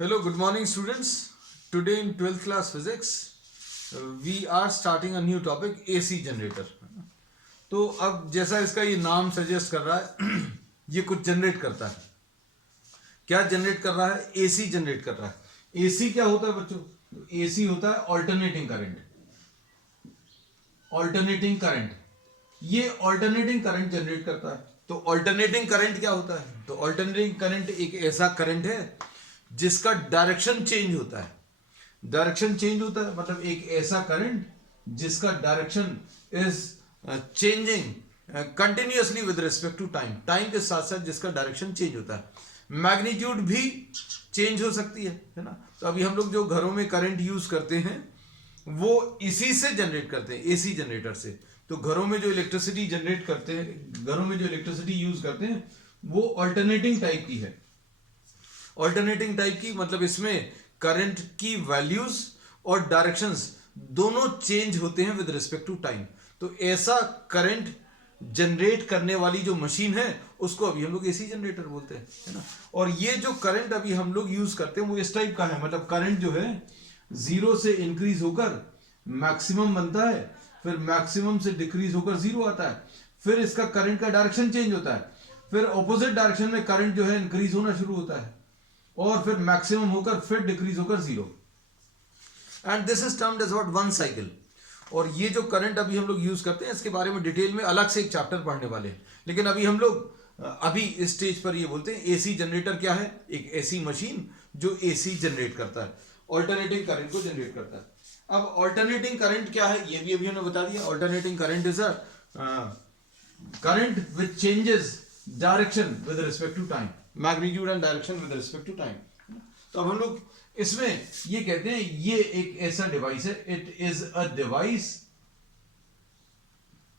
Hello, good morning, students. Today in 12th class physics, we are starting a new topic, AC generator. तो अब जैसा इसका ये नाम सजेस्ट कर रहा है ये कुछ जनरेट करता है. क्या जनरेट कर रहा है? एसी जनरेट कर रहा है. एसी क्या होता है बच्चों? एसी होता है ऑल्टरनेटिंग करंट. ऑल्टरनेटिंग करंट, ये ऑल्टरनेटिंग करंट जनरेट करता है. तो ऑल्टरनेटिंग करंट क्या होता है? तो ऑल्टरनेटिंग करंट एक ऐसा करंट है जिसका डायरेक्शन चेंज होता है. डायरेक्शन चेंज होता है मतलब एक ऐसा करंट जिसका direction is changing continuously with respect to time. Time के साथ साथ जिसका डायरेक्शन चेंज होता है. मैग्नीट्यूड भी चेंज हो सकती है ना. तो अभी हम लोग जो घरों में करंट यूज करते हैं वो इसी से जनरेट करते हैं, एसी जनरेटर से. तो घरों में जो इलेक्ट्रिसिटी जनरेट करते हैं, घरों में जो इलेक्ट्रिसिटी यूज करते हैं वो ऑल्टरनेटिंग टाइप की है. ऑल्टरनेटिंग टाइप की मतलब इसमें करंट की वैल्यूज और डायरेक्शंस दोनों चेंज होते हैं विद रिस्पेक्ट टू टाइम. तो ऐसा करंट जनरेट करने वाली जो मशीन है उसको अभी हम लोग एसी जनरेटर बोलते हैं, है ना. और ये जो करंट अभी हम लोग यूज करते हैं वो इस टाइप का है. मतलब करंट जो है जीरो से इंक्रीज होकर मैक्सिमम बनता है, फिर मैक्सिमम से डिक्रीज होकर जीरो आता है, फिर इसका करंट का डायरेक्शन चेंज होता है, फिर ऑपोजिट डायरेक्शन में करंट जो है इंक्रीज होना शुरू होता है और फिर मैक्सिमम होकर फिर डिक्रीज होकर zero. And this is termed as what one cycle. और ये जो करंट अभी हम लोग यूज करते हैं इसके बारे में डिटेल में अलग से एक चैप्टर पढ़ने वाले हैं. लेकिन अभी हम लोग अभी इस स्टेज पर ये बोलते हैं एसी जनरेटर क्या है? एक ऐसी मशीन जो एसी जनरेट करता है, ऑल्टरनेटिंग करंट को जनरेट करता है. अब ऑल्टरनेटिंग करंट क्या है ये भी अभी हमने बता दिया. Alternating current is a current which changes direction with respect to time, magnitude and direction with respect to time. तो अब हम लोग इसमें ये कहते हैं ये एक ऐसा डिवाइस है, it is a device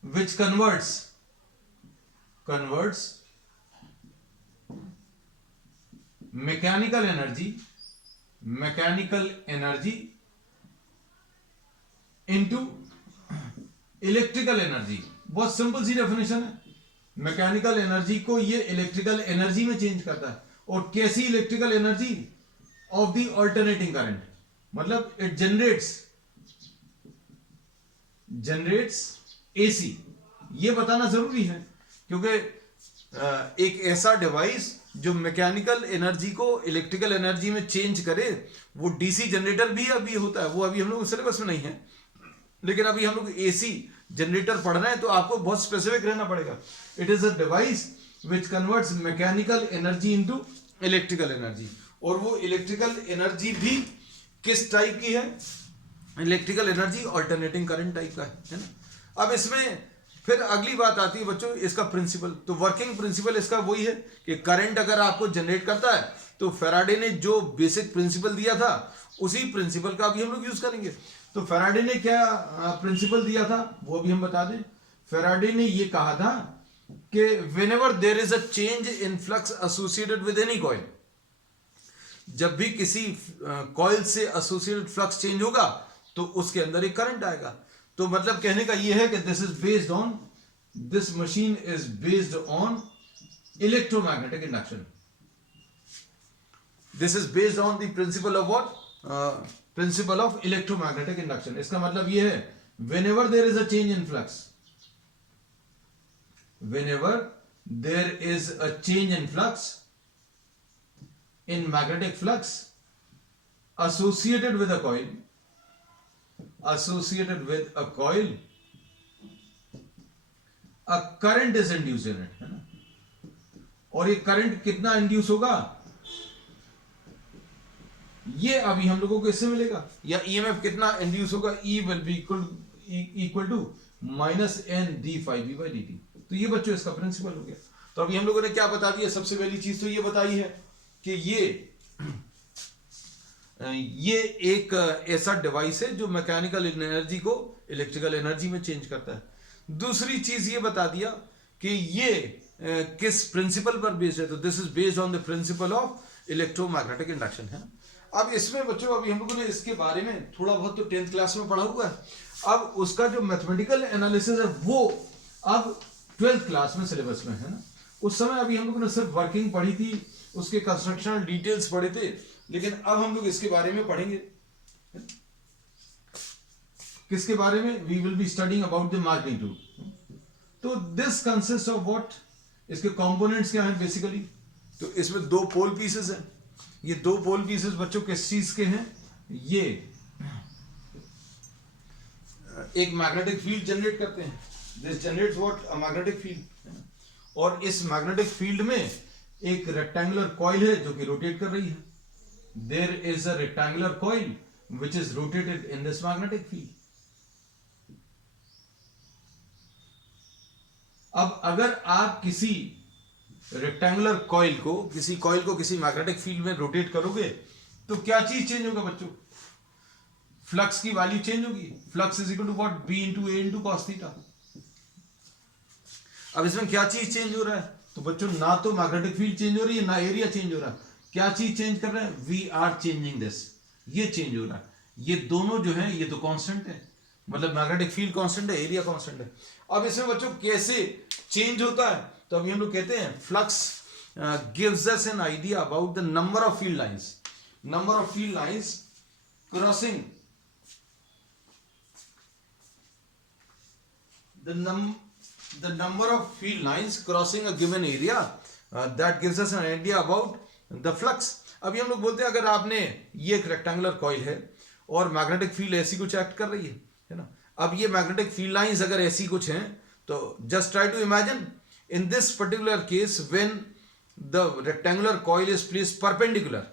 which converts mechanical energy into electrical energy. बहुत सिंपल सी डेफिनेशन है. मैकेनिकल एनर्जी को ये इलेक्ट्रिकल एनर्जी में चेंज करता है. और कैसी electrical energy? Of the alternating current. मतलब इट जनरेट्स एसी. ये बताना जरूरी है क्योंकि एक ऐसा डिवाइस जो मैकेनिकल एनर्जी को इलेक्ट्रिकल एनर्जी में चेंज करे वो डीसी जनरेटर भी अभी होता है. वो अभी हम लोग सिलेबस में नहीं है, लेकिन अभी हम लोग एसी जनरेटर पढ़ रहे हैं तो आपको बहुत स्पेसिफिक रहना पड़ेगा. It is a device which converts mechanical energy into electrical energy. और वो इलेक्ट्रिकल एनर्जी भी किस टाइप की है? Electrical energy alternating current type का है ना. अब इसमें फिर अगली बात आती है बच्चों इसका प्रिंसिपल. तो वर्किंग प्रिंसिपल इसका वही है कि करंट अगर आपको जनरेट करता है तो फैराडे ने जो बेसिक प्रिंसिपल दिया था उसी प्रिंसिपल का अभी हम लोग यूज करेंगे. तो फैराडे ने क्या प्रिंसिपल दिया था वो भी हम बता दें. फैराडे ने ये कहा था कि whenever there is a change in flux associated with any coil, जब भी किसी कॉइल से एसोसिएटेड फ्लक्स चेंज होगा तो उसके अंदर एक करंट आएगा. तो मतलब कहने का यह है कि this machine is based on electromagnetic induction. This is based on the principle of what? Principle of electromagnetic induction. इसका मतलब यह है whenever there is a change in flux, whenever there is a change in flux, in magnetic flux associated with a coil, a current is induced in it, है ना. और ये current कितना induce होगा ये अभी हम लोगों को इससे मिलेगा. या ईएमएफ कितना इंड्यूस होगा? E will be equal to minus n d phi b by dt. तो ये बच्चों इसका प्रिंसिपल हो गया. तो अभी हम लोगों ने क्या बता दिया? सबसे पहली चीज तो ये बताई है कि ये एक ऐसा डिवाइस है जो मैकेनिकल एनर्जी को इलेक्ट्रिकल एनर्जी में चेंज करता है. दूसरी चीज ये बता दिया कि ये किस प्रिंसिपल पर बेस्ड है. तो this is based on the principle of electromagnetic induction, है ना. अब इसमें बच्चों अभी हम लोगों ने इसके बारे में थोड़ा बहुत तो 10th क्लास में पढ़ा हुआ है. अब उसका जो मैथमेटिकल एनालिसिस है वो अब 12th क्लास में सिलेबस में है ना. उस समय अभी हम लोगों ने सिर्फ वर्किंग पढ़ी थी, उसके कंस्ट्रक्शनल डिटेल्स पढ़े थे. लेकिन अब हम लोग इसके बारे में पढ़ेंगे। किसके बारे में? We will be studying about the magnitude. तो दिस कंसिस्ट ऑफ व्हाट, इसके कंपोनेंट्स क्या हैं बेसिकली? तो इसमें दो पोल पीसेस हैं। ये दो पोल पीसेस बच्चों किस चीज के हैं? ये एक मैग्नेटिक फील्ड जनरेट करते हैं। This generates what? A magnetic field. और इस मैग्नेटिक फील्ड में एक रेक्टेंगुलर कॉइल है जो कि रोटेट कर रही है। There is a rectangular coil which is rotated in this magnetic field. अब अगर आप किसी रेक्टेंगुलर कॉइल को किसी मैग्नेटिक फील्ड में रोटेट करोगे तो क्या चीज चेंज होगा बच्चों? फ्लक्स की वैल्यू चेंज होगी। Flux is equal to what? B into A into cos theta. अब इसमें क्या चीज चेंज हो रहा है? तो बच्चों ना तो मैग्नेटिक फील्ड चेंज हो रही है ना एरिया चेंज हो रहा है। क्या चीज चेंज कर रहे हैं? We are changing this. ये चेंज हो रहा है। ये दोनों जो है ये तो कांस्टेंट है, मतलब मैग्नेटिक फील्ड कांस्टेंट है, एरिया कांस्टेंट है। अब इसमें बच्चों कैसे चेंज होता है? तो अभी हम लोग कहते हैं flux gives us an idea about the number of field lines. Number of field lines crossing the number of field lines crossing a given area that gives us an idea about the flux. अभी हम लोग बोलते हैं अगर आपने ये एक rectangular coil है और मैग्नेटिक फील्ड ऐसी कुछ एक्ट कर रही है ना। अब ये मैग्नेटिक फील्ड लाइंस अगर ऐसी कुछ हैं तो just try to imagine in this particular case when the rectangular coil is placed perpendicular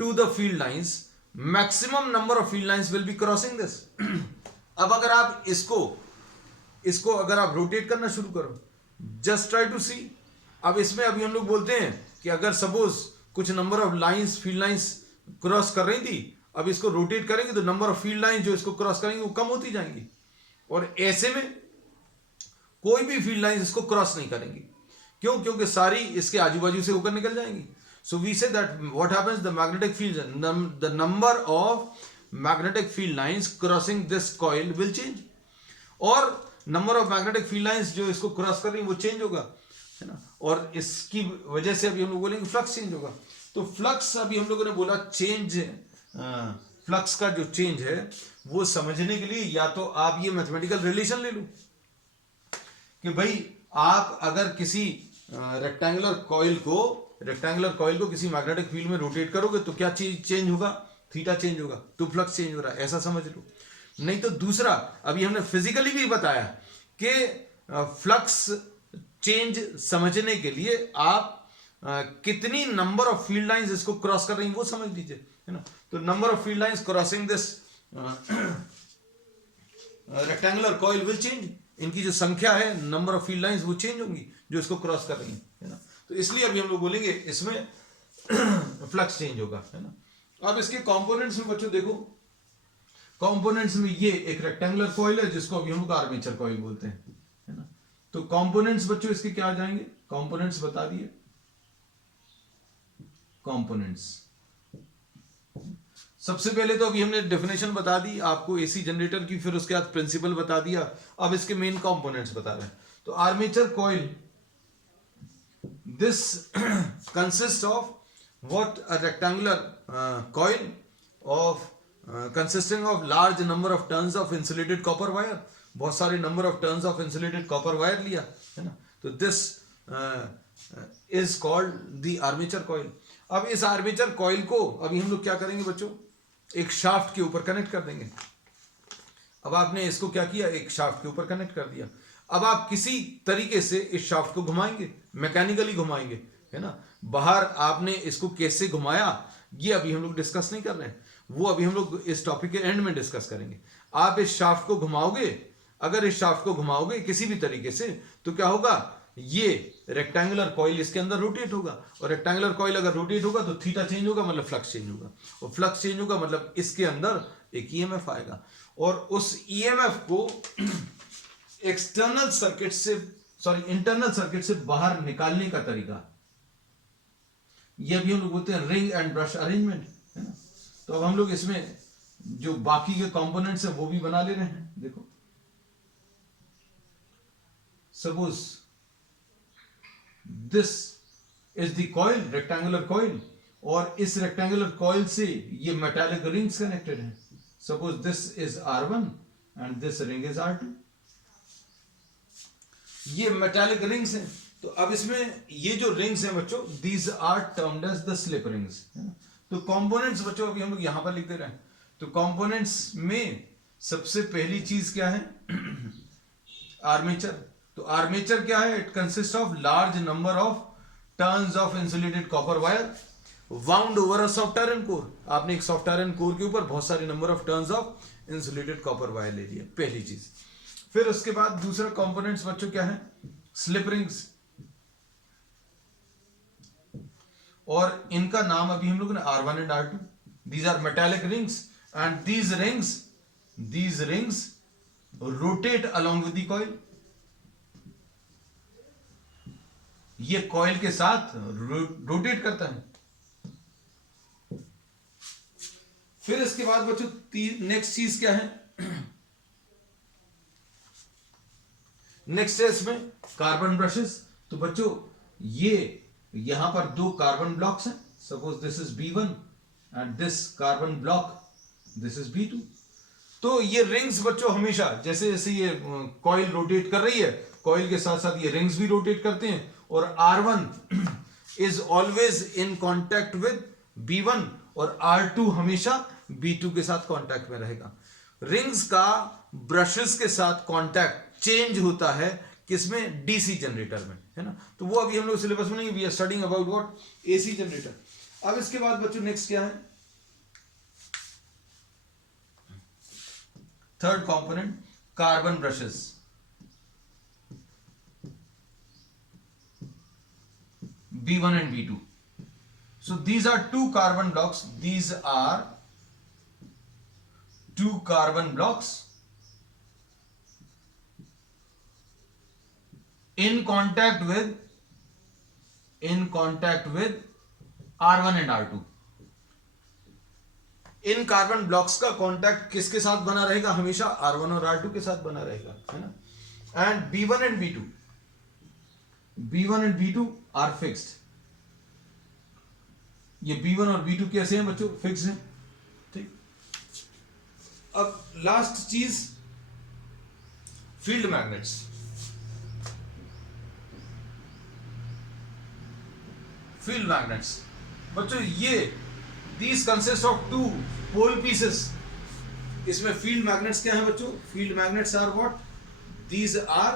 to the field lines, maximum number of field lines will be crossing this. अब अगर आप इसको अगर आप रोटेट करना शुरू करो, जस्ट ट्राई टू सी। अब इसमें अभी हम लोग बोलते हैं कि अगर सपोज कुछ number of lines, field lines cross कर रही थी, अब इसको रोटेट करेंगे तो नंबर ऑफ फील्ड लाइंस जो इसको क्रॉस करेंगे वो कम होती जाएंगी, और ऐसे में कोई भी फील्ड लाइंस इसको क्रॉस नहीं करेंगी। क्यों? क्योंकि सारी इसके आजू बाजू से होकर निकल जाएंगी। So we say that what happens, the magnetic field, the number of magnetic field lines crossing this coil will change, और number of magnetic field lines जो इसको क्रॉस कर रही है वो चेंज होगा, है ना। और इसकी वजह से अभी हम लोग बोलेंगे फ्लक्स चेंज होगा। तो फ्लक्स अभी हम लोगों ने बोला चेंज, फ्लक्स का जो चेंज है वो समझने के लिए या तो आप ये मैथमेटिकल रिलेशन ले लो कि भाई आप अगर किसी रेक्टेंगुलर कॉइल को किसी मैग्नेटिक फील्ड में रोटेट करोगे तो क्या चीज चेंज होगा? थीटा चेंज होगा, तो फ्लक्स चेंज हो रहा है, ऐसा समझ लो। नहीं तो दूसरा, अभी हमने फिजिकली भी बताया कि फ्लक्स चेंज समझने के लिए आप कितनी नंबर ऑफ फील्ड लाइंस इसको क्रॉस कर रही हैं वो समझ लीजिए, है ना। तो number of field lines crossing this rectangular coil will change. इनकी जो संख्या है, नंबर ऑफ फील्ड लाइंस वो चेंज होंगी जो इसको क्रॉस कर रही है ना। तो इसलिए अभी हम लोग बोलेंगे इसमें फ्लक्स चेंज होगा, है ना। अब इसके कंपोनेंट्स में बच्चों देखो, कंपोनेंट्स में ये एक रेक्टेंगुलर कॉइल है जिसको अभी हम लोग आर्मेचर कॉइल बोलते हैं, है ना। तो कंपोनेंट्स बच्चों इसके क्या आ जाएंगे? कंपोनेंट्स बता दिए। कंपोनेंट्स सबसे पहले तो अभी हमने डेफिनेशन बता दी आपको एसी जनरेटर की, फिर उसके बाद प्रिंसिपल बता दिया। अब इसके मेन कंपोनेंट्स बता रहे हैं। तो armature coil, this consist of what? A rectangular coil of consisting of large number of turns of insulated copper wire। बहुत सारे number of turns of insulated copper wire लिया, है ना। तो this is called the armature coil. अब इस armature coil को अभी हम लोग क्या करेंगे बच्चों? एक शाफ्ट के ऊपर कनेक्ट कर देंगे। अब आपने इसको क्या किया? एक शाफ्ट के ऊपर कनेक्ट कर दिया। अब आप किसी तरीके से इस शाफ्ट को घुमाएंगे, मैकेनिकली घुमाएंगे, है ना। बाहर आपने इसको कैसे घुमाया ये अभी हम लोग डिस्कस नहीं कर रहे हैं, वो अभी हम लोग इस टॉपिक के एंड में डिस्कस करेंगे। आप इस शाफ्ट को घुमाओगे, अगर इस शाफ्ट को घुमाओगे किसी भी तरीके से तो क्या होगा? ये रेक्टेंगुलर कॉइल इसके अंदर रोटेट होगा, और रेक्टेंगुलर कॉइल अगर रोटेट होगा तो थीटा चेंज होगा, मतलब फ्लक्स चेंज होगा, और फ्लक्स चेंज होगा मतलब इसके अंदर एक ईएमएफ आएगा, और उस ईएमएफ को एक्सटर्नल सर्किट से इंटरनल सर्किट से बाहर निकालने का तरीका, ये भी हम लोग बोलते हैं रिंग एंड ब्रश अरेंजमेंट, है ना। तो अब हम लोग इसमें जो बाकी के कंपोनेंट्स है वो भी बना ले रहे हैं। देखो suppose this is the coil, rectangular coil, और इस रेक्टेंगुलर कॉइल से ये मेटालिक रिंग्स कनेक्टेड हैं. Suppose this is R1 and this ring is R2. ये मेटालिक रिंग्स हैं. तो अब इसमें ये जो रिंग्स हैं बच्चों, these are termed as the slip rings. तो कंपोनेंट्स बच्चों अभी हम लोग यहां पर लिख दे रहे हैं. तो कंपोनेंट्स में सबसे पहली चीज क्या है? आर्मेचर. तो आर्मेचर क्या है? It consist of large number of turns of insulated copper wire wound over a soft iron core. आपने एक सॉफ्ट आयरन कोर के ऊपर बहुत सारे number of turns of insulated copper wire ले लिया, पहली चीज. फिर उसके बाद दूसरा कंपोनेंट्स बच्चों क्या है? Slip rings. और इनका नाम अभी हम लोगों ने R1 and R2. These are metallic rings and these rings rotate along with the coil. ये कॉइल के साथ रोटेट करता है. फिर इसके बाद बच्चों नेक्स्ट चीज क्या है? नेक्स्ट है इसमें कार्बन ब्रशेस. तो बच्चों ये यहां पर दो कार्बन ब्लॉक्स हैं. Suppose this is B1 and this carbon block this is B2. तो ये रिंग्स बच्चों हमेशा जैसे जैसे ये कॉइल रोटेट कर रही है, कॉइल के साथ साथ ये रिंग्स भी रोटेट करते हैं. और R1 is always in contact with B1 और R2 हमेशा B2 के साथ कांटेक्ट में रहेगा. रिंग्स का ब्रशेस के साथ कांटेक्ट चेंज होता है किसमें? डीसी जनरेटर में, है ना. तो वो अभी हम लोग सिलेबस में नहीं, we are studying about what? AC generator. अब इसके बाद बच्चों नेक्स्ट क्या है? Third component carbon brushes. B1 and B2. So these are two carbon blocks. These are two carbon blocks in contact with R1 and R2. In carbon blocks का contact किसके साथ बना रहेगा? हमेशा R1 और R2 के साथ बना रहेगा, है ना. And B1 and B2 are fixed. ये B1 और B2 कैसे हैं बच्चों? फिक्स हैं. ठीक. अब लास्ट चीज फील्ड मैग्नेट्स. फील्ड मैग्नेट्स बच्चों ये these consist of two pole pieces. इसमें फील्ड मैग्नेट्स क्या है बच्चों? Field magnets are what? These are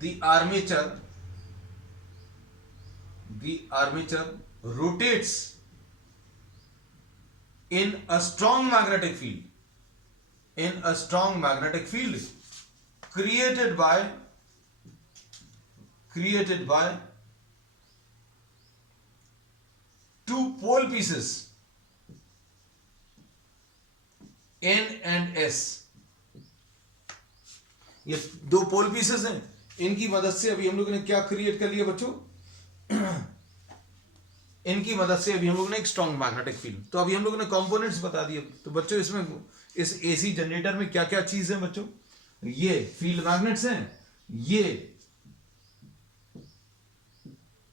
the armature rotates in a strong magnetic field created by two pole pieces N and S. ये दो पोल pieces हैं, इनकी मदद से अभी हम लोगों ने क्या क्रिएट कर लिया बच्चों? इनकी मदद से अभी हम लोगों ने एक स्ट्रॉन्ग मैग्नेटिक फील्ड. तो अभी हम लोगों ने कंपोनेंट्स बता दिए. तो बच्चों इसमें इस एसी जनरेटर में क्या क्या चीज है बच्चों? ये फील्ड मैग्नेट्स हैं, ये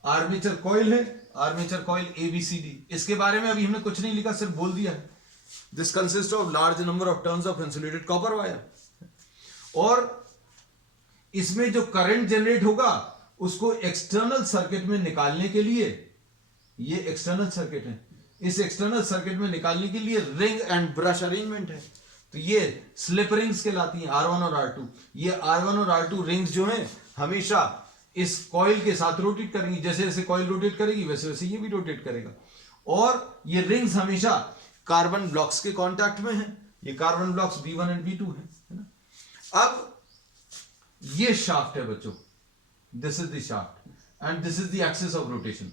आर्मेचर कॉइल है, आर्मेचर कॉइल ABCD. इसके बारे में अभी हमने कुछ नहीं लिखा, सिर्फ बोल दिया है. This consist of large number of turns of insulated copper wire. और इसमें जो करंट जनरेट होगा उसको एक्सटर्नल सर्किट में निकालने के लिए, ये एक्सटर्नल सर्किट है, इस एक्सटर्नल सर्किट में निकालने के लिए रिंग एंड ब्रश अरेंजमेंट है. तो ये स्लिप रिंग्स कहलाती हैं, R1 और R2. ये R1 और R2 रिंग्स जो हैं हमेशा इस कॉइल के साथ रोटेट करेंगी. जैसे जैसे कॉइल रोटेट करेगी वैसे वैसे ये भी रोटेट करेगा. और ये रिंग्स हमेशा कार्बन ब्लॉक्स के कांटेक्ट में हैं. ये carbon blocks B1 and B2 है ना. अब ये शाफ्ट है बच्चों, this is the shaft and this is the axis of rotation.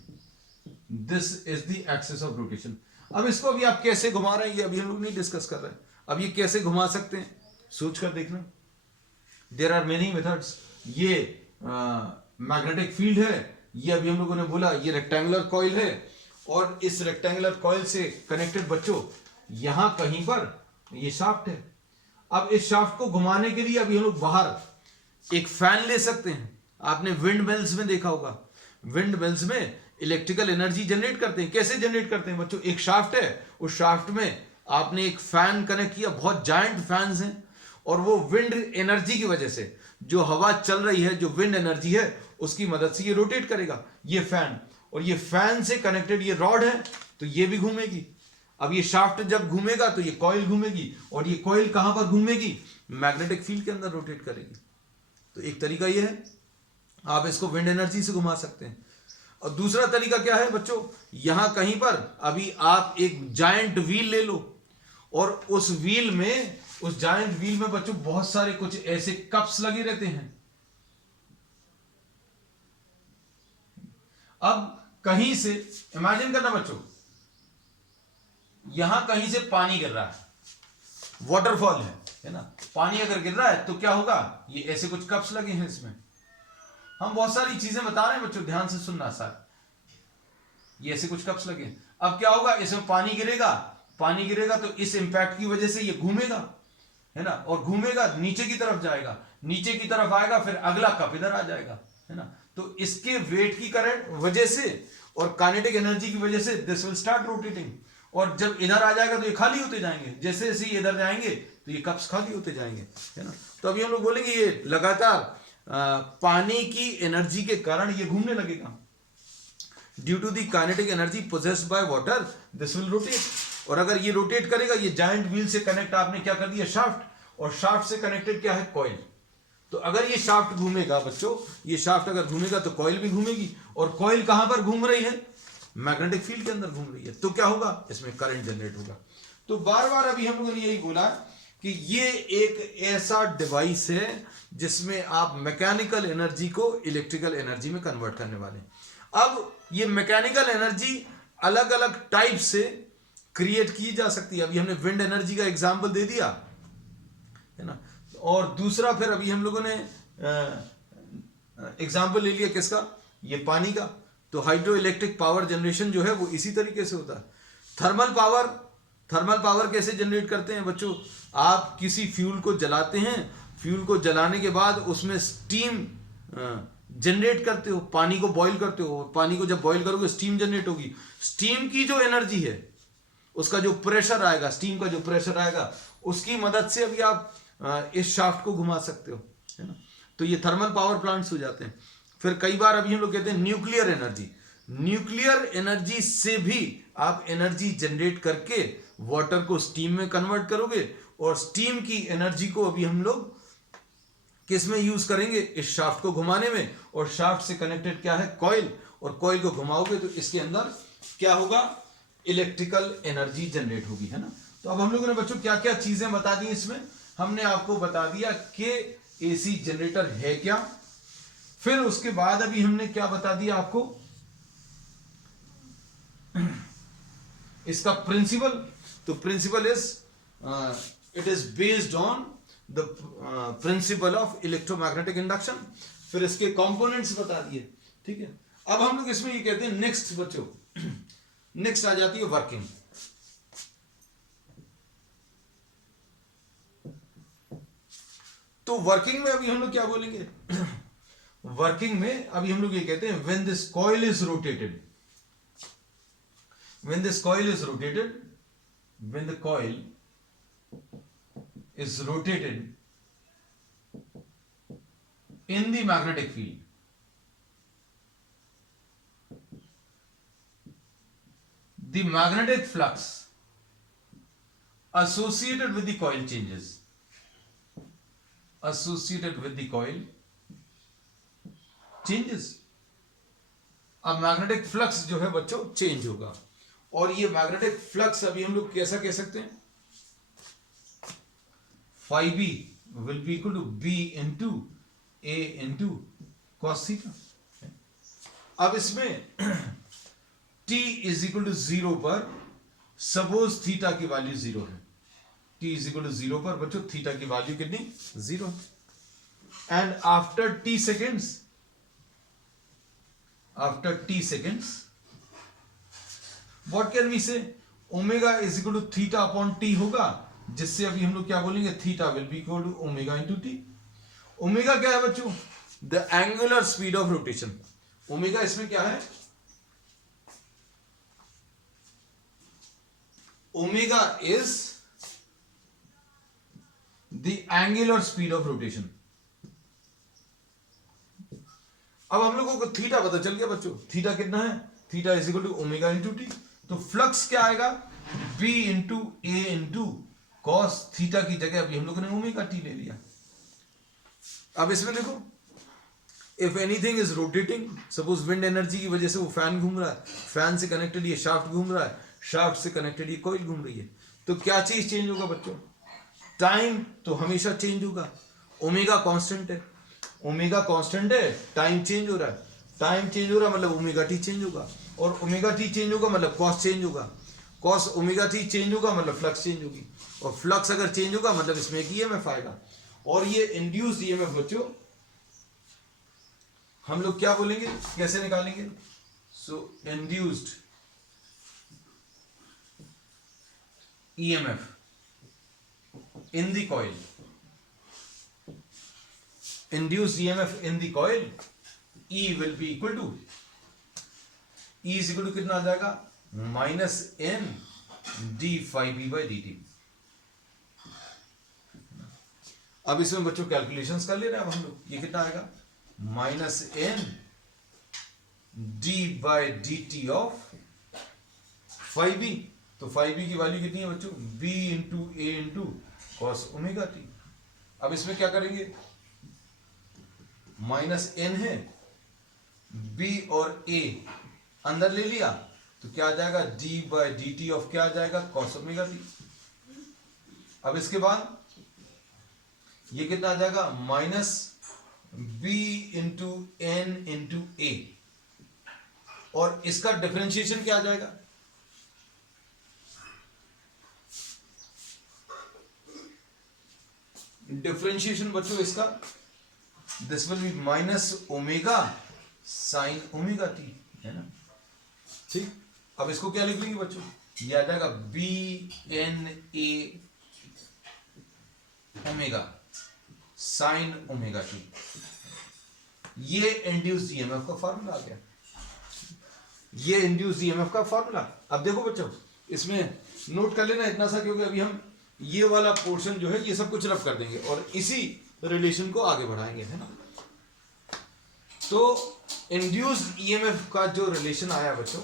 This is the axis of rotation. अब इसको अभी आप कैसे घुमा रहे हैं ये अभी हम लोग नहीं डिस्कस कर रहे हैं. अब ये कैसे घुमा सकते हैं सोच कर देखना. There are many methods. ये मैग्नेटिक फील्ड है, ये अभी हम लोगों ने बोला ये रेक्टेंगुलर कॉइल है और इस रेक्टेंगुलर कॉइल से कनेक्टेड बच्चों यहां कहीं पर ये शाफ्ट है. अब इस शाफ्ट को घुमाने के लिए अभी हम लोग बाहर एक फैन ले सकते हैं. आपने विंड मिल्स में देखा होगा, विंड मिल्स में इलेक्ट्रिकल एनर्जी जनरेट करते हैं। कैसे जनरेट करते हैं बच्चों? एक शाफ्ट है, उस शाफ्ट में आपने एक फैन कनेक्ट किया, बहुत जायंट फैंस हैं, और वो विंड एनर्जी की वजह से जो हवा चल रही है, जो विंड एनर्जी है, उसकी मदद से ये रोटेट करेगा ये फैन। और ये फैन से कनेक्टेड ये रॉड है, तो ये भी घूमेगी। अब ये शाफ्ट जब घूमेगा तो ये कॉइल घूमेगी, और ये कॉइल कहां पर घूमेगी? मैग्नेटिक फील्ड के अंदर रोटेट करेगी। तो एक तरीका ये है, आप इसको विंड एनर्जी से घुमा सकते हैं। और दूसरा तरीका क्या है बच्चों? यहां कहीं पर अभी आप एक जायंट व्हील ले लो, और उस व्हील में, उस जायंट व्हील में बच्चों बहुत सारे कुछ ऐसे कप्स लगे रहते हैं। अब कहीं से इमेजिन करना बच्चों, यहां कहीं से पानी गिर रहा है, वाटरफॉल है ना। पानी अगर गिर रहा है तो क्या होगा? ये ऐसे कुछ कप्स लगे हैं इसमें। हम बहुत सारी चीजें बता रहे हैं बच्चों, ध्यान से सुनना सर। ये ऐसे कुछ कप्स लगे। अब क्या होगा? इसमें पानी गिरेगा, पानी गिरेगा तो इस इंपैक्ट की वजह से ये घूमेगा, है ना, और घूमेगा, नीचे की तरफ जाएगा, नीचे की तरफ आएगा, फिर अगला कप इधर आ जाएगा, है ना। तो इसके वेट की करंट वजह से और काइनेटिक एनर्जी की वजह से दिस विल स्टार्ट रोटेटिंग। और जब इधर आ जाएगा तो ये खाली होते जाएंगे, जैसे जैसे ये इधर जाएंगे तो ये कप्स खाली होते जाएंगे, है ना। तो अभी हम लोग बोलेंगे ये लगातार पानी की एनर्जी के कारण ये घूमने लगेगा। Due to the kinetic energy possessed by water this will rotate. और अगर ये रोटेट करेगा, ये जायंट व्हील से कनेक्ट आपने क्या कर दिया? शाफ्ट। और शाफ्ट से कनेक्टेड क्या है? कॉइल। तो अगर ये शाफ्ट घूमेगा बच्चों, ये शाफ्ट अगर घूमेगा तो कॉइल भी घूमेगी। और कॉइल कहां पर घूम रही है? मैग्नेटिक फील्ड के अंदर घूम रही है। तो क्या होगा? इसमें करंट जनरेट होगा। तो बार बार अभी हम लोगों ने यही बोला कि ये एक ऐसा डिवाइस है जिसमें आप मैकेनिकल एनर्जी को इलेक्ट्रिकल एनर्जी में कन्वर्ट करने वाले हैं। अब ये मैकेनिकल एनर्जी अलग अलग टाइप से क्रिएट की जा सकती है। अभी हमने विंड एनर्जी का एग्जांपल दे दिया, है ना। और दूसरा फिर अभी हम लोगों ने एग्जांपल ले लिया किसका? ये पानी का। तो हाइड्रो इलेक्ट्रिक पावर जनरेशन जो है वो इसी तरीके से होता है। थर्मल पावर, थर्मल पावर कैसे जनरेट करते हैं बच्चों? आप किसी फ्यूल को जलाते हैं, फ्यूल को जलाने के बाद उसमें स्टीम जनरेट करते हो, पानी को बॉईल करते हो, पानी को जब बॉईल करोगे स्टीम जनरेट होगी। स्टीम की जो एनर्जी है, उसका जो प्रेशर आएगा, स्टीम का जो प्रेशर आएगा, उसकी मदद से अभी आप इस शाफ्ट को घुमा सकते हो, है ना। तो ये थर्मल पावर प्लांट्स हो जाते हैं। फिर कई बार अभी हम लोग कहते हैं न्यूक्लियर एनर्जी। न्यूक्लियर एनर्जी से भी आप एनर्जी जनरेट करके वाटर को स्टीम में कन्वर्ट करोगे, और स्टीम की एनर्जी को अभी हम लोग किस में यूज करेंगे? इस शाफ्ट को घुमाने में। और शाफ्ट से कनेक्टेड क्या है? कॉइल। और कॉइल को घुमाओगे तो इसके अंदर क्या होगा? इलेक्ट्रिकल एनर्जी जनरेट होगी, है ना। तो अब हम लोगों ने बच्चों क्या क्या चीजें बता दी इसमें। हमने आपको बता दिया कि एसी जनरेटर है क्या। फिर उसके बाद अभी हमने क्या बता दिया आपको? इसका प्रिंसिपल। तो principle is it is based on the principle of electromagnetic induction. फिर इसके कंपोनेंट्स बता दिए, ठीक है। अब हम लोग इसमें ये कहते हैं नेक्स्ट बच्चों, नेक्स्ट आ जाती है वर्किंग। तो वर्किंग में अभी हम लोग क्या बोलेंगे? वर्किंग में अभी हम लोग ये कहते हैं when this coil is rotated, when this coil is rotated, when the coil is rotated in the magnetic field, the magnetic flux associated with the coil changes, associated with the coil changes। अब magnetic flux जो है बच्चों change होगा। और ये magnetic flux अभी हम लोग कैसा कह सकते हैं? phi b will be equal to b into a into cos theta। अब इसमें t is equal to 0 पर सपोज थीटा की वैल्यू 0 है। t is equal to 0 पर बच्चों थीटा की वैल्यू कितनी? 0। And after t seconds, after t seconds, what can we say? Omega is equal to theta upon t होगा, जिससे अभी हम लोग क्या बोलेंगे? Theta will be equal to omega into t. Omega क्या है बच्चों? The angular speed of rotation. Omega इसमें क्या है, omega is the angular speed of rotation. अब हम लोगों को थीटा पता चल गया बच्चों, थीटा कितना है, theta is equal to omega into t. तो फ्लक्स क्या आएगा, B into A into cos theta की जगह अभी हम लोगों ने ओमेगा टी ले लिया। अब इसमें देखो, if anything is rotating, suppose wind energy की वजह से वो फैन घूम रहा है, फैन से कनेक्टेड ये शाफ्ट घूम रहा है, शाफ्ट से कनेक्टेड ये कॉइल घूम रही है, तो क्या चीज चेंज होगा बच्चों, टाइम तो हमेशा चेंज होगा। ओमेगा कांस्टेंट है, ओमेगा कांस्टेंट है, टाइम चेंज हो रहा है, टाइम चेंज हो रहा है मतलब ओमेगा टी चेंज होगा, और ओमेगा टी चेंज होगा मतलब कॉस चेंज होगा, कॉस ओमेगा टी चेंज होगा मतलब फ्लक्स चेंज होगी, और फ्लक्स अगर चेंज होगा मतलब इसमें एक ईएमएफ आएगा। और ये इंड्यूस्ड ईएमएफ बच्चों हम लोग क्या बोलेंगे, कैसे निकालेंगे, so induced EMF in the coil, induced EMF in the coil, E will be equal to, E is equal to कितना आ जाएगा, minus N d phi B by d t. अब इसमें बच्चों कैलकुलेशंस कर ले रहे हैं अब हम लोग, ये कितना आएगा, minus N d by d t of phi B. तो फाइव बी की वैल्यू कितनी है बच्चों, B into A into cos omega t. अब इसमें क्या करेंगे, माइनस एन है, बी और ए अंदर ले लिया, तो क्या आ जाएगा, D by d t of क्या आ जाएगा, कॉस ओमेगा टी। अब इसके बाद ये कितना आ जाएगा, minus B into N into A, और इसका डिफरेंशिएशन क्या आ जाएगा, डिफरेंशिएशन बच्चों इसका, this will be minus omega sine omega T, है ना, ठीक। अब इसको क्या लिख लेंगे बच्चों, ये आ जाएगा B N A omega sine omega t. ये इंड्यूस्ड ईएमएफ का फॉर्मूला आ गया, ये इंड्यूस्ड ईएमएफ का फॉर्मूला। अब देखो बच्चों, इसमें नोट कर लेना इतना सा, क्योंकि अभी हम ये वाला पोर्शन जो है ये सब कुछ रफ कर देंगे और इसी रिलेशन को आगे बढ़ाएंगे, है ना। तो इंड्यूस्ड ईएमएफ का जो रिलेशन आया बच्चों,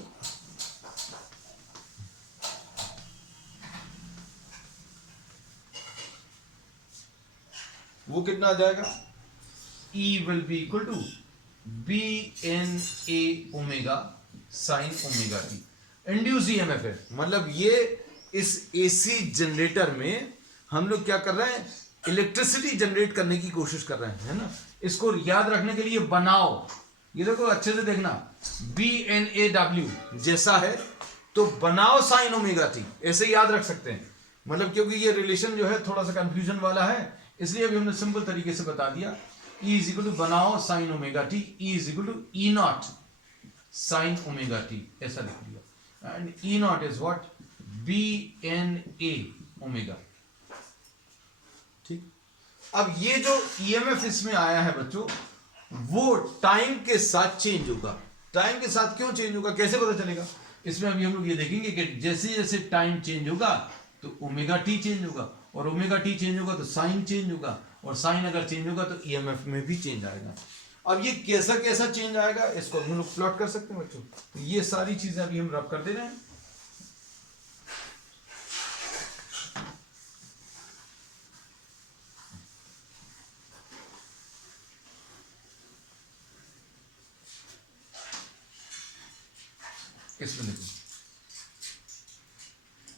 वो कितना आ जाएगा, E will be equal to B N A omega sine omega t. Induced EMF है, मतलब ये इस एसी जनरेटर में हम लोग क्या कर रहे हैं, इलेक्ट्रिसिटी जनरेट करने की कोशिश कर रहे हैं, है ना। इसको याद रखने के लिए बनाओ, ये देखो अच्छे से देखना, बी एन ए डब्ल्यू जैसा है तो बनाओ साइन ओमेगा टी, ऐसे याद रख सकते हैं। मतलब क्योंकि ये रिलेशन जो है थोड़ा सा कंफ्यूजन वाला है, इसलिए अभी हमने सिंपल तरीके से बता दिया। E इज इक्वल टू बनाओ sine omega t, E is equal to E naught sine omega t, ऐसा लिख दिया। And E naught is what, B N A omega, ठीक। अब ये जो ईएमएफ इसमें आया है बच्चों, वो टाइम के साथ चेंज होगा। टाइम के साथ क्यों चेंज होगा, कैसे पता चलेगा, इसमें अभी हम लोग ये देखेंगे कि जैसे जैसे टाइम चेंज होगा तो ओमेगा टी चेंज होगा, और ओमेगा टी चेंज होगा तो साइन चेंज होगा, और साइन अगर चेंज होगा तो ईएमएफ में भी चेंज आएगा। अब ये कैसा कैसा चेंज आएगा, इसको हम लोग प्लॉट कर सकते हैं बच्चों। तो ये सारी चीजें अभी हम रब कर दे रहे हैं। इसमें देखो,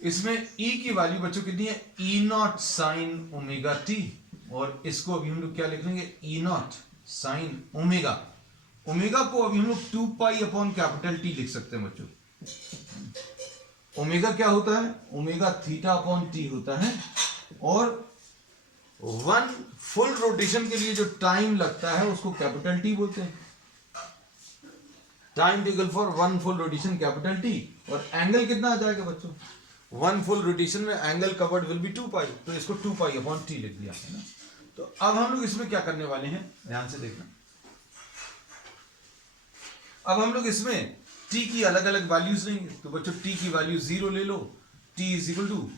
इसमें E की वैल्यू बच्चों कितनी है, ई नॉट साइन ओमेगा टी, और इसको अभी हम लोग क्या लिख लेंगे, ई नॉट साइन ओमेगा। ओमेगा को अभी हम लोग 2 पाई अपॉन कैपिटल टी लिख सकते हैं बच्चों। ओमेगा क्या होता है, ओमेगा थीटा अपॉन टी होता है, और 1 फुल रोटेशन के लिए जो टाइम लगता है उसको कैपिटल टी बोलते हैं। Time taken for 1 full rotation capital T, और एंगल कितना आ जाएगा बच्चों, 1 फुल रोटेशन में एंगल कवर्ड विल बी 2 पाई, तो इसको 2 पाई अपॉन टी लिख दिया, है ना। तो अब हम लोग इसमें क्या करने वाले हैं, ध्यान से देखना। अब हम लोग इसमें t की अलग अलग वैल्यूज लेंगे। तो बच्चों t की वैल्यू 0 ले लो, t is equal to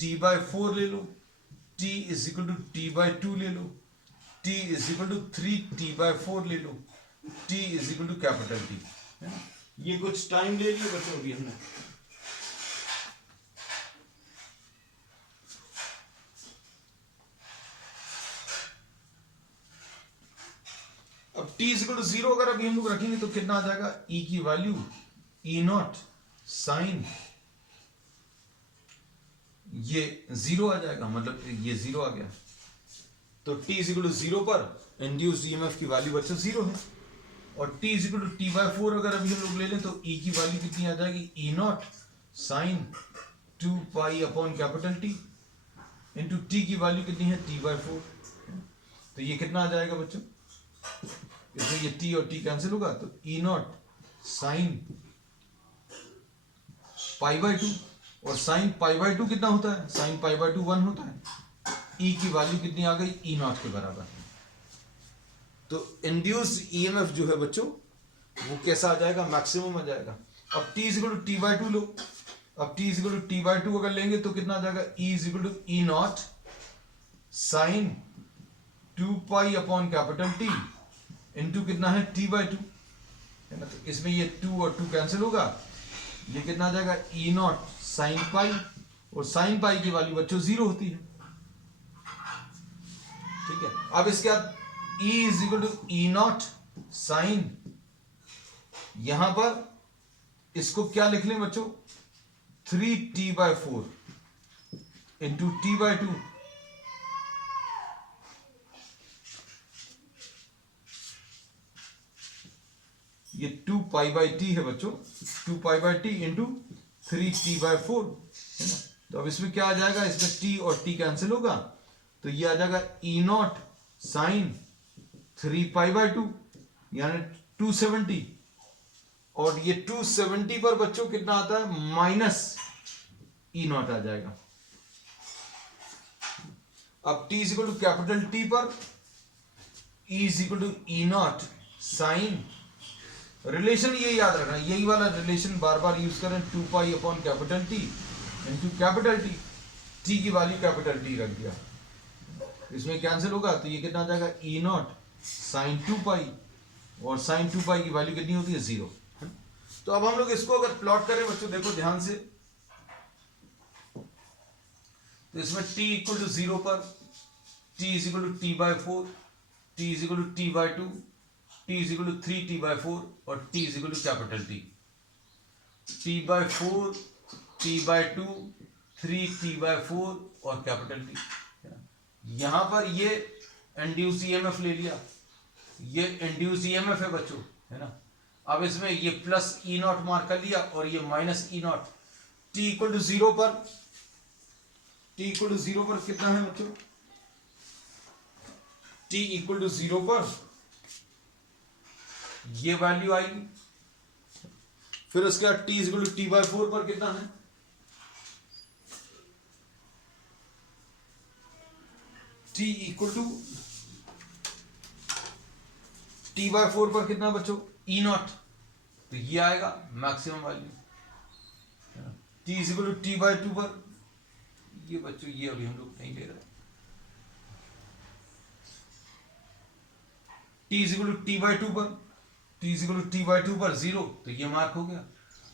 t/4 ले लो, t is equal to t/2 ले लो, t is equal to 3t/4 ले लो, t is equal to capital T, है ना। ये कुछ टाइम ले लिया बच्चों अभी हमने। अब t इज इक्वल टू 0 अगर अभी हम लोग रखेंगे तो कितना आ जाएगा, e की वैल्यू E0 साइन, ये 0 आ जाएगा, मतलब ये 0 आ गया। तो t इज इक्वल टू 0 पर इंड्यूस्ड ईएमएफ की वैल्यू बच्चों 0 है, और t is equal to t/4 अगर अभी हम लोग ले लें तो e की वैल्यू कितनी आ जाएगी, E0 sine 2 pi upon capital T into t की वैल्यू कितनी है, t/4। तो ये कितना आ जाएगा बच्चों, इसमें ये t और t कैंसिल होगा, तो E0 साइन π/2, और साइन π/2 कितना होता है, साइन π/2 1 होता है। e की वैल्यू कितनी आ गई, E0 के बराबर। तो इंड्यूस्ड ईएमएफ जो है बच्चों वो कैसा आ जाएगा, मैक्सिमम आ जाएगा। अब t is equal to t/2 लो, अब t is equal to t/2 अगर लेंगे तो कितना आ जाएगा, e is equal to E0 sine 2 pi upon capital T into कितना है, t/2, है ना। तो इसमें ये 2 और 2 कैंसिल होगा, ये कितना आ जाएगा, E0 साइन पाई, और साइन पाई की वैल्यू बच्चों 0 होती है, ठीक है। अब इसके बाद E is equal to E0 sine, यहां पर इसको क्या लिख लें बच्चों, 3t/4 इंटू t/2, ये 2π/t है बच्चों, 2π/t इंटू 3t/4, है ना। तो अब इसमें क्या आ जाएगा, इसमें t और t कैंसिल होगा, तो ये आ जाएगा E0 साइन 3π/2 यानी 270, और ये 270 पर बच्चों कितना आता है, माइनस E0 आ जाएगा। अब t is equal to capital T पर E is equal to E0 sine, relation ये याद रखना, यही वाला रिलेशन बार बार यूज करें, 2 pi upon capital T into capital T, t की वैल्यू कैपिटल T रख दिया, इसमें कैंसिल होगा, तो ये कितना आ जाएगा, E0 साइन 2 पाई, और साइन 2 पाई की वैल्यू कितनी होती है, 0। तो अब हम लोग इसको अगर प्लॉट करें बच्चों, देखो ध्यान से, तो इसमें t इक्वल टू 0 पर t is equal to t/4, t is equal to t/2, t is equal to 3t/4, और t is equal to capital T, t/4, t/2, 3t/4 और कैपिटल T। यहां पर ये इंड्यूस्ड ईएमएफ ले लिया, ये induced EMF है बच्चों, है ना। अब इसमें ये प्लस E0 मार्क कर लिया और ये minus E0, t equal to 0 पर, t इक्वल टू 0 पर कितना है बच्चों, t इक्वल टू 0 पर ये वैल्यू आएगी, फिर उसके बाद t इक्वल टू t/4 पर कितना है, t इक्वल टू t/4 पर कितना बच्चों, E0, तो ये आएगा maximum value. t equal to t/2 पर, ये बच्चों ये अभी हम लोग नहीं ले रहे, t इक्वल टू t/2 पर, t इक्वल टू t/2 पर 0, तो ये मार्क हो गया।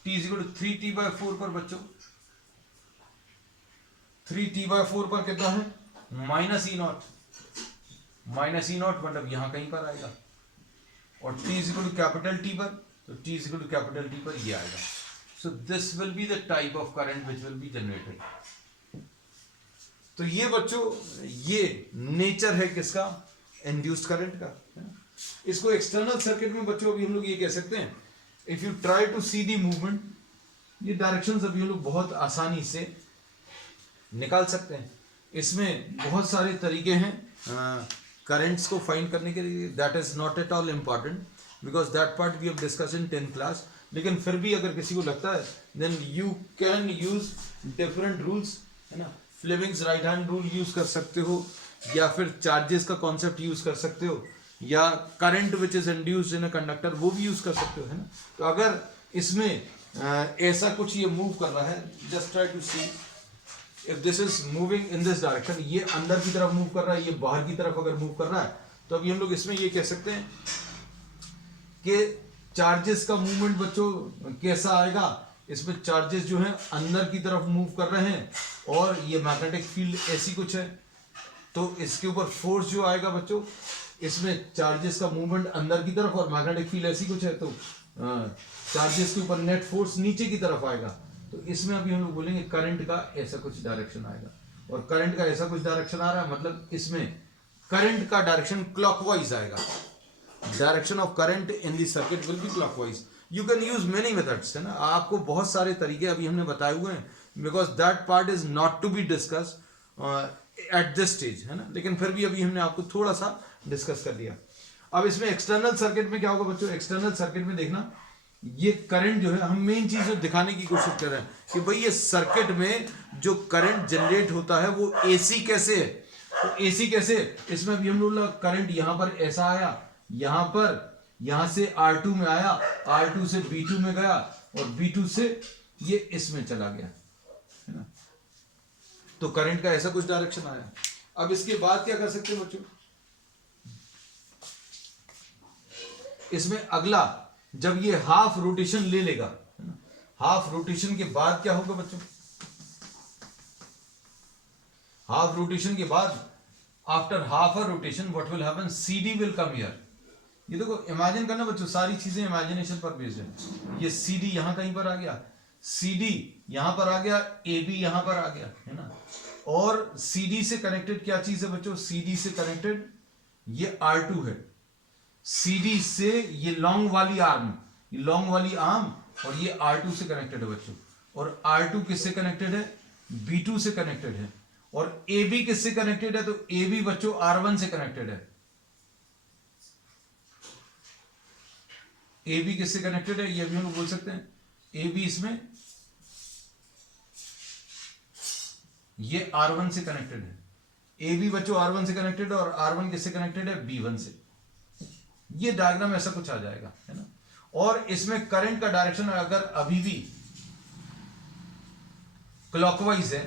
t इक्वल टू 3t/4 पर बच्चों, 3t/4 पर कितना है, माइनस E0, माइनस E0 मतलब यहां कहीं पर आएगा, और t is equal to capital T पर, तो t is equal to capital T पर ये आएगा। So this will be the type of current which will be generated. तो ये बच्चों ये नेचर है किसका, इंड्यूस्ड करंट का। इसको एक्सटर्नल सर्किट में बच्चों अभी हम लोग ये कह सकते हैं, if you try to see the movement, ये डायरेक्शंस अभी हम लोग बहुत आसानी से निकाल सकते हैं। इसमें बहुत सारे तरीके हैं करंट्स को फाइंड करने के लिए, that is not at all important because that part we have discuss in 10th class. लेकिन फिर भी अगर किसी को लगता है then you can use different rules, है ना। Fleming's right hand rule use कर सकते हो, या फिर चार्जेस का कॉन्सेप्ट यूज कर सकते हो, या current which is induced in a conductor, वो भी यूज कर सकते हो, है ना। तो अगर इसमें ऐसा कुछ ये मूव कर रहा है, just try to see if this is moving in this direction, ये अंदर की तरफ मूव कर रहा है, ये बाहर की तरफ अगर मूव कर रहा है, तो अभी हम लोग इसमें ये कह सकते हैं कि चार्जेस का मूवमेंट बच्चों कैसा आएगा। इसमें चार्जेस जो हैं अंदर की तरफ मूव कर रहे हैं और ये मैग्नेटिक फील्ड ऐसी कुछ है, तो इसके ऊपर फोर्स जो आएगा बच्चों, इसमें चार्जेस का मूवमेंट अंदर की तरफ और मैग्नेटिक फील्ड ऐसी कुछ है, तो चार्जेस के ऊपर नेट फोर्स नीचे की तरफ आएगा। तो इसमें अभी हम लोग बोलेंगे करंट का ऐसा कुछ डायरेक्शन आएगा, और करंट का ऐसा कुछ डायरेक्शन आ रहा है, मतलब इसमें करंट का डायरेक्शन क्लॉकवाइज आएगा। Direction of current in the circuit will be clockwise. You can use many methods, है ना, आपको बहुत सारे तरीके अभी हमने बताए हुए हैं, because that part is not to be discuss at this stage, है ना, लेकिन फिर भी अभी हमने आपको थोड़ा सा डिस्कस कर दिया। अब इसमें एक्सटर्नल सर्किट में क्या होगा बच्चों, एक्सटर्नल सर्किट में देखना, ये करंट जो है, हम मेन चीज दिखाने की कोशिश कर रहे हैं कि भाई ये सर्किट में जो करंट जनरेट होता है वो एसी कैसे है। तो एसी कैसे, इसमें अभी हम लोग करंट यहां पर ऐसा आया, यहां पर, यहां से R2 में आया, R2 से B2 में गया और B2 से ये इसमें चला गया, है ना। तो करंट का ऐसा कुछ डायरेक्शन आया। अब इसके बाद क्या कर सकते हैं बच्चों, इसमें अगला जब ये हाफ रोटेशन ले लेगा, है ना, हाफ रोटेशन के बाद क्या होगा बच्चों, हाफ रोटेशन के बाद after half a rotation what will happen, CD will come here. ये देखो इमेजिन करना बच्चों, सारी चीजें इमेजिनेशन पर बेस्ड है। ये CD यहां कहीं पर आ गया, CD यहां पर आ गया, AB यहां पर आ गया, है ना। और CD से कनेक्टेड क्या चीज है बच्चों, CD से कनेक्टेड ये R2 है, CD से ये लॉन्ग वाली आर्म, ये लॉन्ग वाली आर्म, और ये R2 से कनेक्टेड है बच्चों। और R2 किससे कनेक्टेड है, B2 से कनेक्टेड है। और AB किससे कनेक्टेड है, तो AB बच्चों R1 से कनेक्टेड है। AB किससे कनेक्टेड है, ये भी हम बोल सकते हैं, AB इसमें ये R1 से कनेक्टेड है। AB बच्चों R1 से कनेक्टेड है, और R1 किससे कनेक्टेड है, B1 से। ये डायग्राम ऐसा कुछ आ जाएगा, है ना। और इसमें करंट का डायरेक्शन अगर अभी भी क्लॉकवाइज है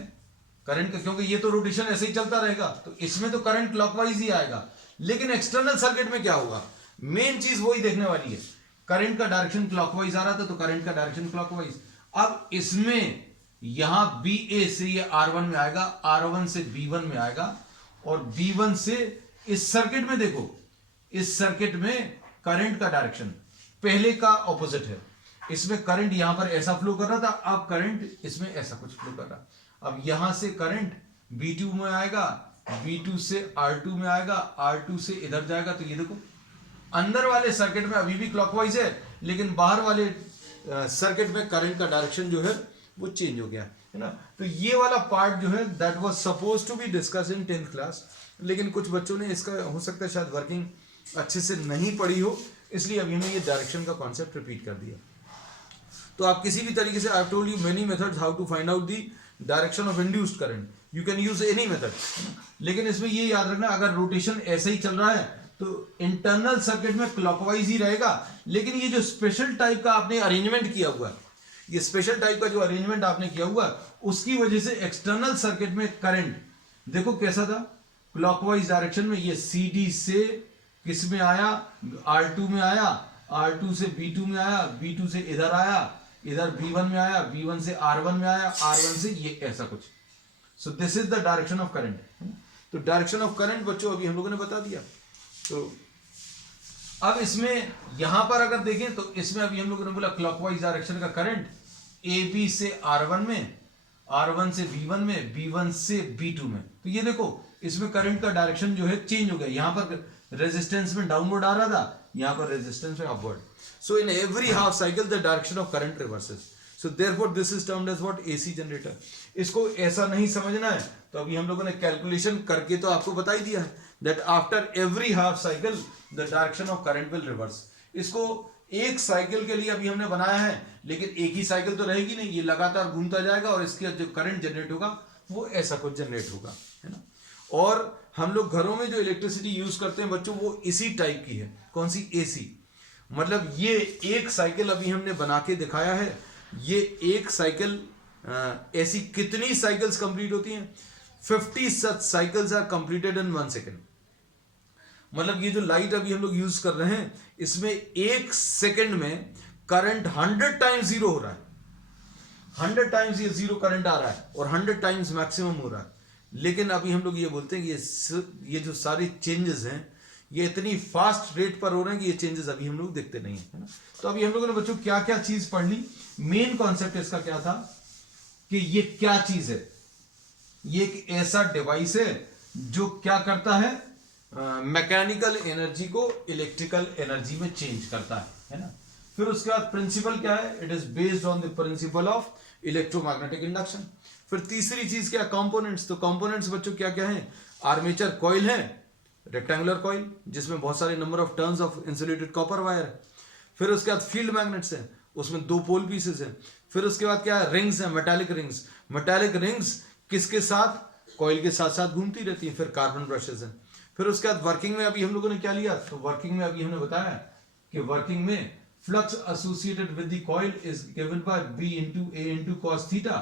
करंट का, क्योंकि ये तो रोटेशन ऐसे ही चलता रहेगा, तो इसमें तो करंट क्लॉकवाइज ही आएगा। लेकिन एक्सटर्नल सर्किट में क्या होगा, मेन चीज वही देखने वाली है। करंट का डायरेक्शन क्लॉकवाइज आ रहा था, तो करंट का डायरेक्शन क्लॉकवाइज। अब इसमें यहां BA से ये R1 में आएगा, R1 से B1 में आएगा, और B1 से इस सर्किट में देखो, इस सर्किट में करंट का डायरेक्शन पहले का ऑपोजिट है। इसमें करंट यहां पर ऐसा फ्लो कर रहा था, अब करंट इसमें ऐसा कुछ फ्लो कर रहा। अब यहां से करंट B2 में आएगा, B2 से R2 में आएगा, R2 से इधर जाएगा। तो ये देखो अंदर वाले सर्किट में अभी भी क्लॉकवाइज है, लेकिन बाहर वाले सर्किट में करंट का डायरेक्शन जो है वो चेंज हो गया, है ना। तो ये वाला पार्ट जो है that was suppose to be discuss in 10th class, लेकिन कुछ बच्चों ने इसका हो सकता है शायद वर्किंग अच्छे से नहीं पढ़ी हो, इसलिए अभी हमने ये डायरेक्शन का कॉन्सेप्ट रिपीट कर दिया। तो आप किसी भी तरीके से, I have told you many methods how to find out the direction of induced current, you can use any method, लेकिन इसमें ये याद रखना अगर रोटेशन ऐसे ही चल रहा है तो इंटरनल सर्किट में क्लॉकवाइज ही रहेगा। लेकिन ये जो स्पेशल टाइप का आपने अरेंजमेंट किया हुआ है, ये स्पेशल टाइप का जो अरेंजमेंट आपने किया हुआ है, उसकी वजह से एक्सटर्नल सर्किट में करंट देखो कैसा था, क्लॉकवाइज डायरेक्शन में। ये CD से किस में आया, R2 में आया, R2 से B2 में आया, B2 से इधर आया, इधर B1 में आया, B1 से R1 में आया, R1 से ये ऐसा कुछ। So this is the direction of current. तो डायरेक्शन ऑफ करंट बच्चों अभी हम लोगों ने बता दिया। तो अब इसमें यहां पर अगर देखें तो इसमें अभी हम लोगों ने बोला क्लॉकवाइज डायरेक्शन का करंट AB से R1 में, R1 से B1 में, B1 से B2 में। तो ये देखो इसमें करंट का डायरेक्शन जो है चेंज हो गया, यहां पर रेजिस्टेंस में डाउनवर्ड आ रहा था, यहां पर रेजिस्टेंस में upward. So in every half cycle the direction of current reverses. So therefore this is termed as what, AC generator. इसको ऐसा नहीं समझना है, तो अभी हम लोगों ने कैलकुलेशन करके तो आपको बता ही दिया है that after every half cycle the direction of current will reverse। इसको एक साइकिल के लिए अभी हमने बनाया है, लेकिन एक ही साइकिल तो रहेगी नहीं, ये लगातार घूमता जाएगा और इसके जो करंट जनरेट होगा वो ऐसा कुछ जनरेट होगा, है ना। और हम लोग घरों में जो इलेक्ट्रिसिटी यूज करते हैं बच्चों वो इसी टाइप की है। कौन सी? एसी। मतलब ये एक साइकिल अभी हमने बना के दिखाया है। ये एक साइकिल ऐसी कितनी साइकिल्स कंप्लीट होती हैं? 50 such cycles are completed in 1 second. मतलब ये जो लाइट अभी हम लोग यूज कर रहे हैं इसमें 1 सेकेंड में करंट 100 टाइम्स जीरो हो रहा है। 100 टाइम्स ये जीरो करंट आ रहा है और 100 टाइम्स मैक्सिमम हो रहा है। लेकिन अभी हम लोग ये बोलते हैं कि ये जो सारे चेंजेस हैं ये इतनी फास्ट रेट पर हो रहे हैं कि ये चेंजेस अभी हम लोग देखते नहीं है ना। तो अभी हम लोगों ने बच्चों क्या क्या चीज पढ़ ली। मेन कॉन्सेप्ट इसका क्या था कि ये क्या चीज है? ये एक ऐसा डिवाइस है जो क्या करता है, मैकेनिकल एनर्जी को इलेक्ट्रिकल एनर्जी में चेंज करता है ना। फिर उसके बाद प्रिंसिपल क्या है? It is based on the principle of electromagnetic induction. फिर तीसरी चीज क्या? कंपोनेंट्स। तो कंपोनेंट्स बच्चों क्या क्या है? आर्मेचर कॉइल है, रेक्टेंगुलर कॉइल जिसमें बहुत सारे number of turns of insulated copper wire है। फिर उसके बाद फील्ड मैग्नेट्स है, उसमें 2 पोल पीसेस है। फिर उसके बाद क्या है? रिंग्स है, मेटालिक रिंग्स। मेटालिक रिंग्स किसके साथ? कॉइल के साथ साथ घूमती रहती है। फिर कार्बन ब्रशेस है। फिर उसके बाद वर्किंग में अभी हम लोगों ने क्या लिया? तो वर्किंग में अभी हमने बताया कि वर्किंग में flux associated with the coil is given by B into A into cos theta,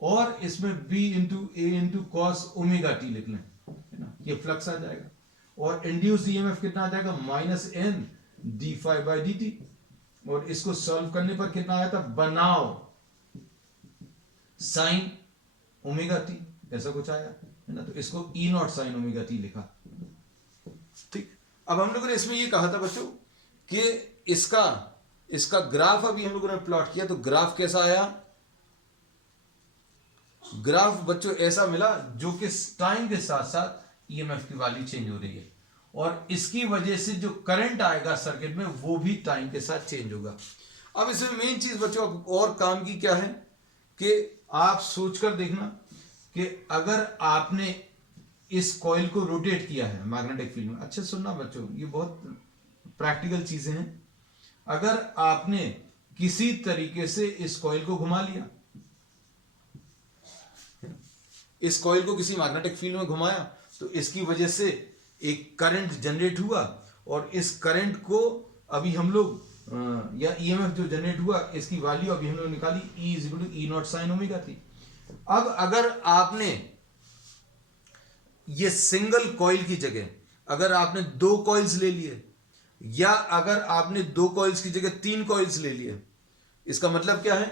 और इसमें B into A into cos omega T लिख लें, है ना। ये फ्लक्स आ जाएगा और इंड्यूस्ड ईएमएफ कितना आ जाएगा? -n d∅dt। और इसको सॉल्व करने पर कितना आया था? बनाओ साइन ओमेगा टी, ऐसा कुछ आया है ना। तो इसको E0 साइन ओमेगा टी लिखा। ठीक। अब हम लोगों ने इसमें ये कहा था बच्चों कि इसका ग्राफ अभी हम लोगों ने प्लॉट किया। तो ग्राफ कैसा आया? ग्राफ बच्चों ऐसा मिला जो कि टाइम के साथ साथ ईएमएफ की वैल्यू चेंज हो रही है और इसकी वजह से जो करंट आएगा सर्किट में वो भी टाइम के साथ चेंज होगा। अब इसमें मेन चीज बच्चों और काम की क्या है कि आप सोचकर देखना कि अगर आपने इस कॉइल को रोटेट किया है मैग्नेटिक फील्ड में, अच्छे सुनना बच्चों ये बहुत प्रैक्टिकल चीजें हैं। अगर आपने किसी तरीके से इस कॉइल को घुमा लिया, इस कॉइल को किसी मैग्नेटिक फील्ड में घुमाया, तो इसकी वजह से एक करंट जनरेट हुआ और इस करंट को अभी हम लोग या ईएमएफ जो जनरेट हुआ इसकी वैल्यू अभी हम लोग निकाली E E0 साइन ओमेगा थी। अब अगर आपने ये सिंगल कॉइल की जगह अगर आपने 2 कॉइल्स ले लिए या अगर आपने 2 कॉइल्स की जगह 3 कॉइल्स ले लिए, इसका मतलब क्या है?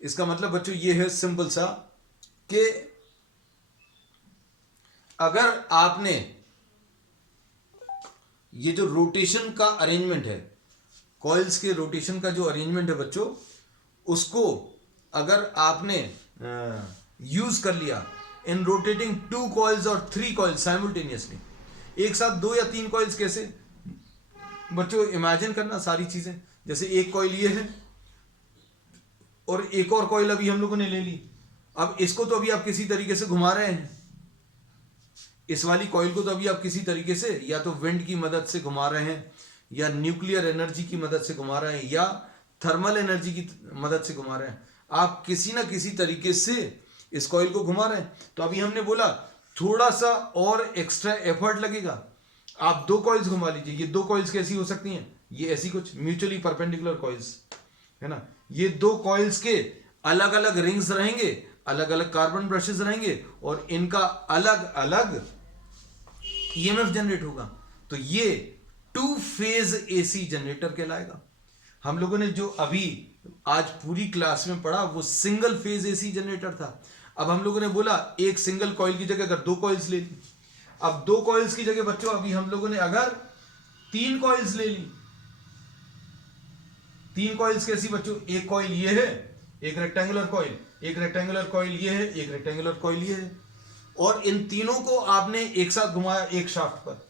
इसका मतलब बच्चों ये है सिंपल सा कि अगर आपने ये जो रोटेशन का अरेंजमेंट है, कॉइल्स के रोटेशन का जो अरेंजमेंट है बच्चों, उसको अगर आपने यूज कर लिया इन रोटेटिंग 2 कॉइल्स और 3 कॉइल्स साइमल्टेनियसली, एक साथ 2 या 3 कॉइल्स, कैसे बच्चों इमेजिन करना सारी चीजें। जैसे एक कॉइल ये है और एक और कॉइल अभी हम लोगों ने ले ली। अब इसको तो अभी आप किसी तरीके से घुमा रहे हैं, इस वाली कॉइल को तो अभी आप किसी तरीके से या तो विंड की मदद से घुमा रहे हैं या न्यूक्लियर एनर्जी की मदद से घुमा रहे हैं या थर्मल एनर्जी की मदद से घुमा रहे हैं। आप किसी ना किसी तरीके से इस कॉइल को घुमा रहे हैं। तो अभी हमने बोला थोड़ा सा और एक्स्ट्रा एफर्ट लगेगा। आप 2 कॉइल्स घुमा लीजिए। ये 2 कॉइल्स कैसी हो सकती हैं? ये ऐसी कुछ म्यूचुअली परपेंडिकुलर कॉइल्स, है ना। ये 2 कॉइल्स के अलग अलग रिंग्स रहेंगे, अलग अलग कार्बन ब्रशेस रहेंगे और इनका अलग अलग ईएमएफ जनरेट होगा। तो ये 2 फेज एसी जनरेटर कहलाएगा। हम लोगों ने जो अभी आज पूरी क्लास में पढ़ा वो सिंगल फेज एसी जनरेटर था। अब हम लोगों ने बोला एक सिंगल कॉइल की जगह अगर 2 कॉइल्स ले ली, अब 2 कॉइल्स की जगह बच्चों अभी हम लोगों ने अगर 3 कॉइल्स ले ली, 3 कॉइल्स कैसी बच्चों? एक कॉइल ये है, एक रेक्टेंगुलर कॉइल, एक रेक्टेंगुलर कॉइल ये है, एक रेक्टेंगुलर कॉइल ये है, और इन तीनों को आपने एक साथ घुमाया एक शाफ्ट पर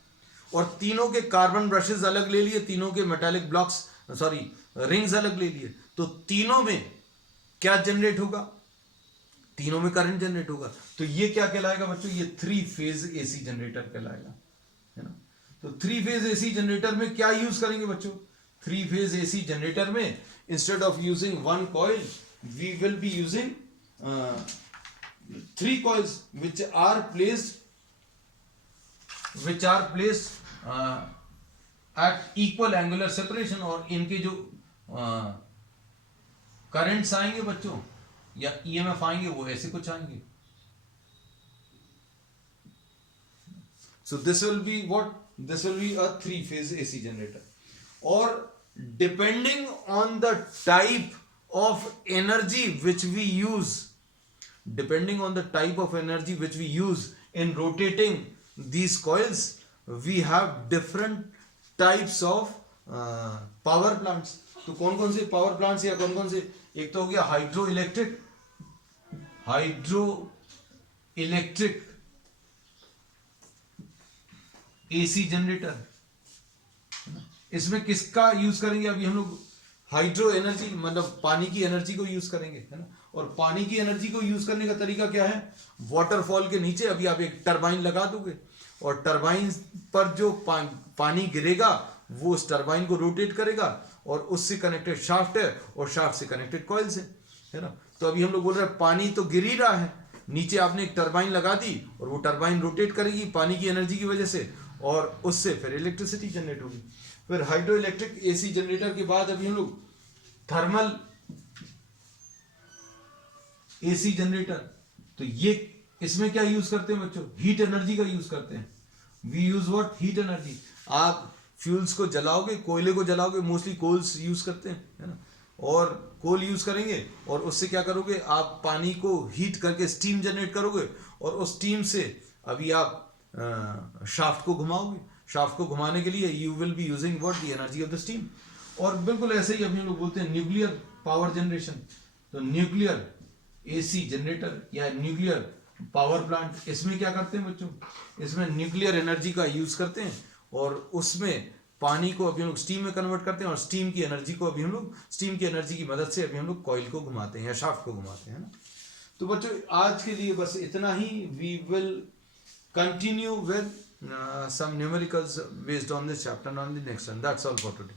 और तीनों के कार्बन ब्रशेस अलग ले लिए, तीनों के मेटालिक ब्लॉक्स रिंग्स अलग ले लिए। तो तीनों में क्या जनरेट होगा? तीनों में करंट जनरेट होगा। तो ये क्या कहलाएगा बच्चों? ये 3 फेज एसी जनरेटर कहलाएगा, है ना। तो 3 फेज एसी जनरेटर में क्या यूज करेंगे बच्चों? 3 फेज एसी जनरेटर में instead of using 1 coil we will be using 3 coils which are placed which are placed at equal angular separation, और इनके जो करंट्स आएंगे बच्चों या ईएमएफ आएंगे वो ऐसे कुछ आएंगे. So this will be what? This will be a 3-phase AC generator. Or depending on the type of energy which we use, depending on the type of energy which we use in rotating these coils, we have different types of power plants. तो कौन कौन से power plants या कौन कौन से, एक तो हो गया हाइड्रो इलेक्ट्रिक एसी जनरेटर. इसमें किसका यूज करेंगे? अभी हम लोग हाइड्रो एनर्जी मतलब पानी की एनर्जी को यूज करेंगे, है ना. और पानी की एनर्जी को यूज करने का तरीका क्या है? वाटरफॉल के नीचे अभी आप एक टरबाइन लगा दोगे और टरबाइन पर जो पानी गिरेगा वो उस टरबाइन को रोटेट करेगा और उससे कनेक्टेड शाफ्ट है और शाफ्ट से कनेक्टेड कॉइल्स है ना. तो अभी हम लोग बोल रहे हैं पानी तो गिर ही रहा है, नीचे आपने एक टरबाइन लगा दी और वो टरबाइन रोटेट करेगी पानी की एनर्जी की वजह से और उससे फिर इलेक्ट्रिसिटी जनरेट होगी. फिर हाइड्रो इलेक्ट्रिक एसी जनरेटर के बाद अभी हम लोग थर्मल एसी जनरेटर. तो ये इसमें क्या यूज करते हैं बच्चों? हीट एनर्जी का यूज करते हैं. We use what? Heat energy. आप फ्यूल्स को जलाओगे, कोयले को जलाओगे, मोस्टली कोल्स यूज करते हैं, है ना. और कोल यूज करेंगे और उससे क्या करोगे? आप पानी को हीट करके स्टीम जनरेट करोगे और उस स्टीम से अभी आप शाफ्ट को घुमाओगे. शाफ्ट को घुमाने के लिए you will be using what? The energy of the steam. और बिल्कुल ऐसे ही अभी हम लोग बोलते हैं न्यूक्लियर पावर जनरेशन. तो न्यूक्लियर एसी जनरेटर या न्यूक्लियर पावर प्लांट, इसमें क्या करते हैं बच्चों? इसमें न्यूक्लियर एनर्जी का यूज करते हैं और उसमें पानी को अभी हम लोग स्टीम में कन्वर्ट करते हैं और स्टीम की एनर्जी को अभी हम लोग स्टीम की एनर्जी की मदद से अभी हम लोग कॉइल को घुमाते हैं या शाफ्ट को घुमाते हैं ना. तो बच्चों आज के लिए बस इतना ही. We will continue with some numericals based on this chapter on the next one. That's all for today.